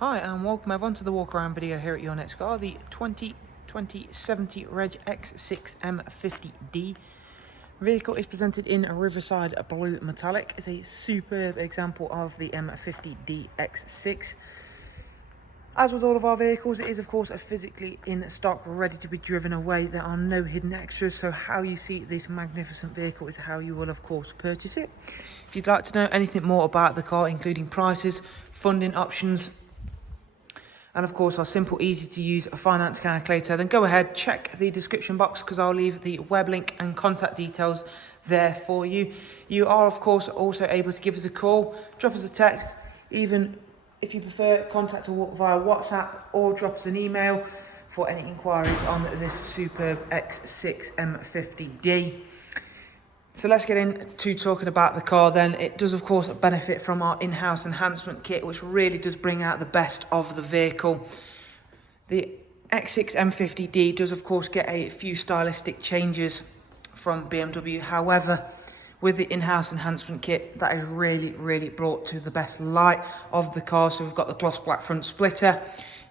Hi and welcome everyone to the walk around video here at your next car, the 2070 Reg X6 M50D. Vehicle is presented in a Riverside Blue Metallic. It's a superb example of the M50D X6. As with all of our vehicles, it is of course physically in stock, ready to be driven away. There are no hidden extras, so how you see this magnificent vehicle is how you will of course purchase it. If you'd like to know anything more about the car, including prices, funding options, and of course our simple, easy to use finance calculator, then go ahead, check the description box because I'll leave the web link and contact details there for you. You are of course also able to give us a call, drop us a text, even if you prefer, contact us via WhatsApp or drop us an email for any inquiries on this superb X6 M50D. So let's get into talking about the car then. It does of course benefit from our in-house enhancement kit, which really does bring out the best of the vehicle. The X6 M50D does of course get a few stylistic changes from BMW. However, with the in-house enhancement kit, that is really brought to the best light of the car. So we've got the gloss black front splitter.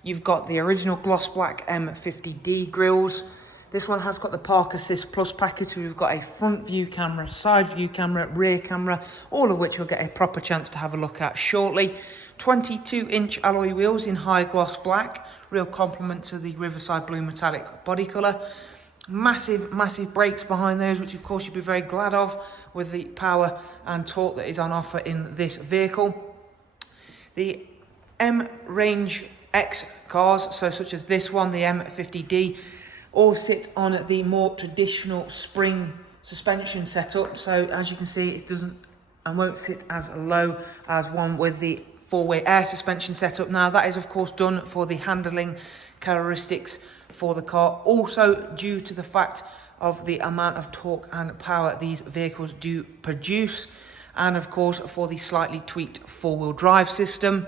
You've got the original gloss black M50D grills. This one has got the Park Assist Plus package, so we've got a front view camera, side view camera, rear camera, all of which you'll get a proper chance to have a look at shortly. 22-inch alloy wheels in high gloss black, real compliment to the Riverside Blue Metallic body colour. Massive brakes behind those, which of course you'll be very glad of with the power and torque that is on offer in this vehicle. The M-Range X cars, so such as this one, the M50D, all sit on the more traditional spring suspension setup. So as you can see, it doesn't and won't sit as low as one with the four-way air suspension setup. Now that is of course done for the handling characteristics for the car, also due to the fact of the amount of torque and power these vehicles do produce, and of course for the slightly tweaked four-wheel drive system.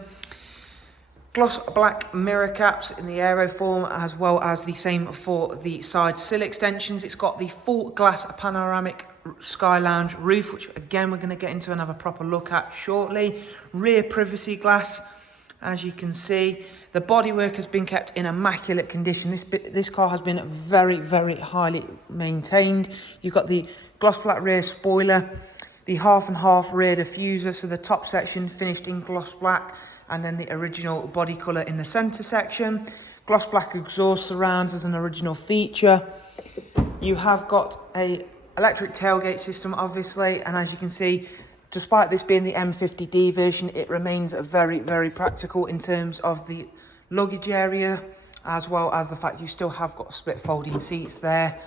Gloss black mirror caps in the aero form, as well as the same for the side sill extensions. It's got the full glass panoramic Sky Lounge roof, which again we're going to get into and have a proper look at shortly. Rear privacy glass, as you can see. The bodywork has been kept in immaculate condition. This car has been very highly maintained. You've got the gloss black rear spoiler, the half and half rear diffuser, so the top section finished in gloss black, and then the original body colour in the centre section. Gloss black exhaust surrounds as an original feature. You have got a electric tailgate system obviously, and as you can see, despite this being the M50D version, it remains very practical in terms of the luggage area, as well as the fact you still have got split folding seats there.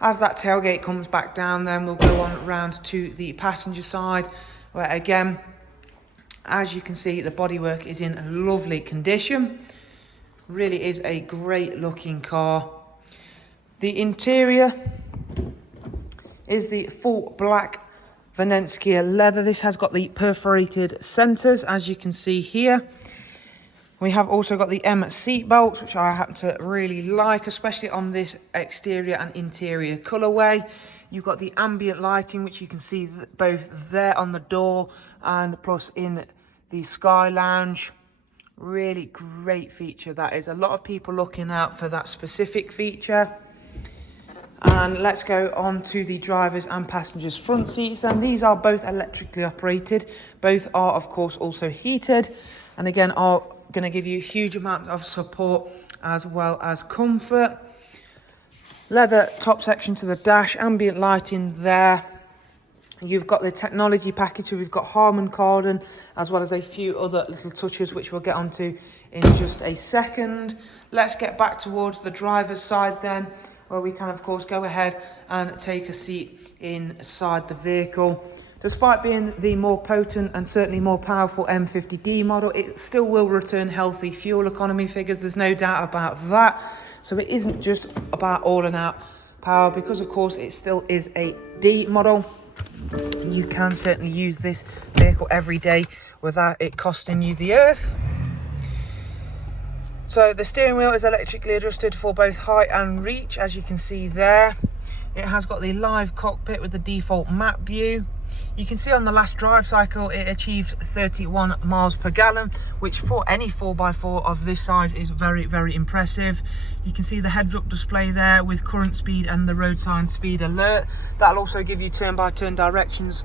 As that tailgate comes back down, then we'll go on round to the passenger side, where again, as you can see, the bodywork is in lovely condition. Really is a great looking car. The interior is the full black Venezia leather. This has got the perforated centres, as you can see here. We have also got the M seat belts, which I happen to really like, especially on this exterior and interior colourway. You've got the ambient lighting, which you can see both there on the door and plus in the Sky Lounge. Really great feature that is. A lot of people looking out for that specific feature. And let's go on to the drivers and passengers front seats, and these are both electrically operated. Both are of course also heated, and again are going to give you a huge amount of support as well as comfort. Leather top section to the dash, ambient lighting there. You've got the technology package, so we've got Harman Kardon, as well as a few other little touches which we'll get onto in just a second. Let's get back towards the driver's side then, where we can of course go ahead and take a seat inside the vehicle. Despite being the more potent and certainly more powerful M50D model, it still will return healthy fuel economy figures, there's no doubt about that. So it isn't just about all and out power, because of course it still is a D model. You can certainly use this vehicle every day without it costing you the earth. So the steering wheel is electrically adjusted for both height and reach, as you can see there. It has got the live cockpit with the default map view. You can see on the last drive cycle it achieved 31 miles per gallon, which for any 4x4 of this size is very, very impressive. You can see the heads-up display there with current speed and the road sign speed alert. That'll also give you turn-by-turn directions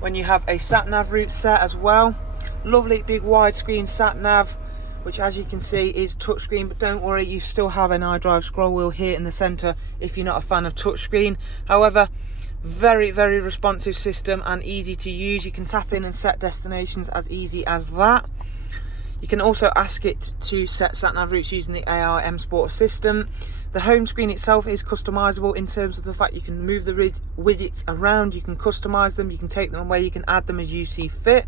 when you have a sat-nav route set as well. Lovely big widescreen sat-nav, which as you can see is touchscreen, but don't worry, you still have an iDrive scroll wheel here in the center if you're not a fan of touchscreen. However, very, very responsive system and easy to use. You can tap in and set destinations as easy as that. You can also ask it to set sat-nav routes using the AI M Sport Assistant. The home screen itself is customizable in terms of the fact you can move the widgets around, you can customize them, you can take them away, you can add them as you see fit.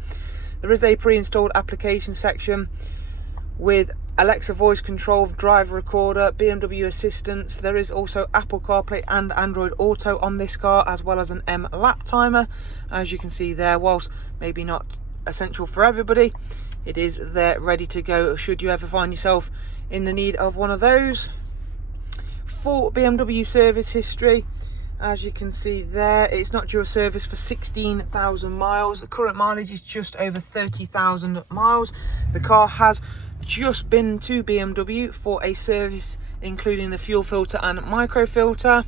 There is a pre-installed application section with Alexa voice control, driver recorder, BMW assistance. There is also Apple CarPlay and Android Auto on this car, as well as an M lap timer, as you can see there. Whilst maybe not essential for everybody, it is there ready to go should you ever find yourself in the need of one of those. Full BMW service history, as you can see there. It's not due a service for 16,000 miles. The current mileage is just over 30,000 miles. The car has just been to BMW for a service, including the fuel filter and micro filter.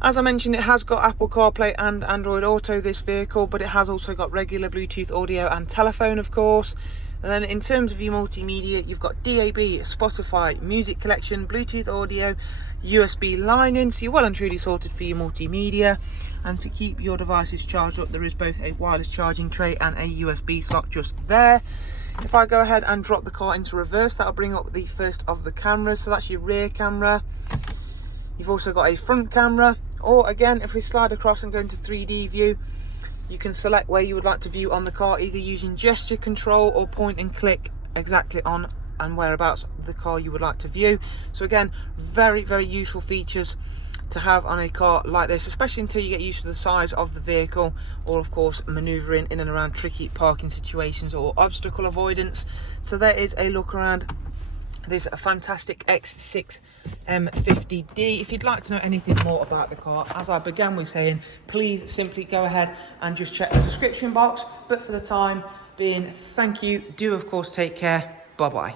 As I mentioned, it has got Apple CarPlay and Android Auto, this vehicle, but it has also got regular Bluetooth audio and telephone, of course. And then in terms of your multimedia, you've got DAB, Spotify, music collection, Bluetooth audio, USB line in, so you're well and truly sorted for your multimedia. And to keep your devices charged up, there is both a wireless charging tray and a USB slot just there. If I go ahead and drop the car into reverse, that'll bring up the first of the cameras. So that's your rear camera. You've also got a front camera, or again, if we slide across and go into 3D view, you can select where you would like to view on the car, either using gesture control or point and click exactly on and whereabouts the car you would like to view. So again, very, very useful features to have on a car like this, especially until you get used to the size of the vehicle, or of course maneuvering in and around tricky parking situations or obstacle avoidance. So there is a look around this fantastic X6 M50D. If you'd like to know anything more about the car, as I began with saying, please simply go ahead and just check the description box. But for the time being, thank you. Do of course take care. Bye bye.